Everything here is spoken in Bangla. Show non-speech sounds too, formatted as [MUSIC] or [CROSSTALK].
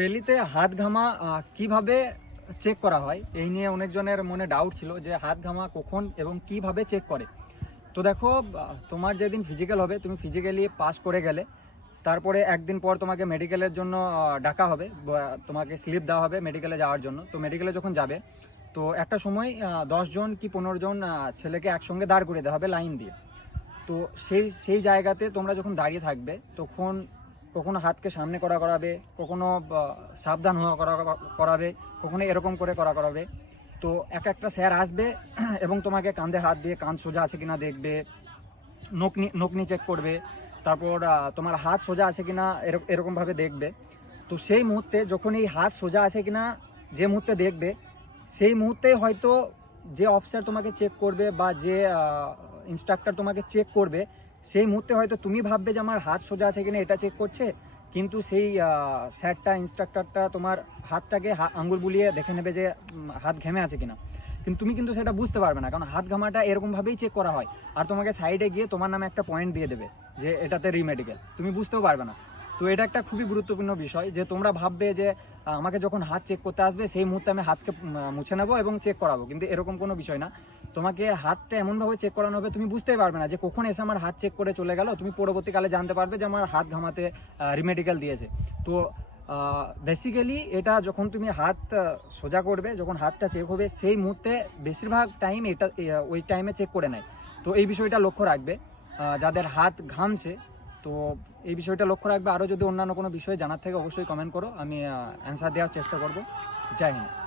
বেলিতে হাত ঘামা কীভাবে চেক করা হয়? এই নিয়ে অনেকজনের মনে ডাউট ছিল যে হাত ঘামা কখন এবং কীভাবে চেক করে। তো দেখো তোমার যেদিন ফিজিক্যাল হবে, তুমি ফিজিক্যালি পাস করে গেলে, তারপরে একদিন পর তোমাকে মেডিকেলের জন্য ডাকা হবে তোমাকে স্লিপ দেওয়া হবে মেডিকেলে যাওয়ার জন্য। তো মেডিকেলে যখন যাবে, তো একটা সময় জন কি পনেরো জন ছেলেকে একসঙ্গে দাঁড় করে দেওয়া হবে লাইন দিয়ে। তো সেই সেই জায়গাতে তোমরা যখন দাঁড়িয়ে থাকবে, তখন কখনো হাতকে সামনে করা করাবে, কখনো সাবধান হওয়া করা করাবে, কখনো এরকম করে করা করাবে। তো এক একটা স্যার আসবে [CLEARS THROAT] এবং তোমাকে কাঁধে হাত দিয়ে কাঁধ সোজা আছে কিনা দেখবে নকনি নকনি চেক করবে, তারপর তোমার হাত সোজা আছে কিনা এরক- এরকমভাবে দেখবে। তো সেই মুহূর্তে যখন এই হাত সোজা আছে কিনা যে মুহূর্তে দেখবে, সেই মুহূর্তে হয়তো যে অফিসার তোমাকে চেক করবে বা যে ইনস্ট্রাক্টর তোমাকে চেক করবে সেই মুহূর্তে হয়তো তুমি ভাববে যে আমার হাত সোজা আছে কিনা এটা চেক করছে, কিন্তু সেই স্যারটা ইনস্ট্রাক্টরটা তোমার হাতটাকে আঙ্গুল বুলিয়ে দেখে নেবে যে হাত ঘেমে আছে কিনা। কিন্তু তুমি কিন্তু সেটা বুঝতে পারবে না, কারণ হাত ঘামাটা এরকমভাবেই চেক করা হয়। আর তোমাকে সাইডে গিয়ে তোমার নামে একটা পয়েন্ট দিয়ে দেবে, যে এটাতে রিমেডিকেল তুমি বুঝতেও পারবে না। তো এটা একটা খুবই গুরুত্বপূর্ণ বিষয় যে তোমরা ভাববে যে আমাকে যখন হাত চেক করতে আসবে, সেই মুহূর্তে আমি হাতকে মুছে নেব এবং চেক করাবো। কিন্তু এরকম কোনো বিষয় না। তোমাকে হাতটা এমনভাবে চেক করানো হবে, তুমি বুঝতেই পারবে না যে কখন এসে আমার হাত চেক করে চলে গেল। তুমি পরবর্তীকালে জানতে পারবে যে আমার হাত ঘামাতে রিমেডিকেল দিয়েছে। তো বেসিক্যালি এটা যখন তুমি হাত সোজা করবে, যখন হাতটা চেক হবে, সেই মুহূর্তে বেশিরভাগ টাইম এটা ওই টাইমে চেক করে নেয়। তো এই বিষয়টা লক্ষ্য রাখবে। যাদের হাত ঘামছে, তো এই বিষয়টা লক্ষ্য রাখবে। আরও যদি অন্যান্য কোনো বিষয় জানার থেকে, অবশ্যই কমেন্ট করো। আমি অ্যান্সার দেওয়ার চেষ্টা করব। জয় হিন্দ।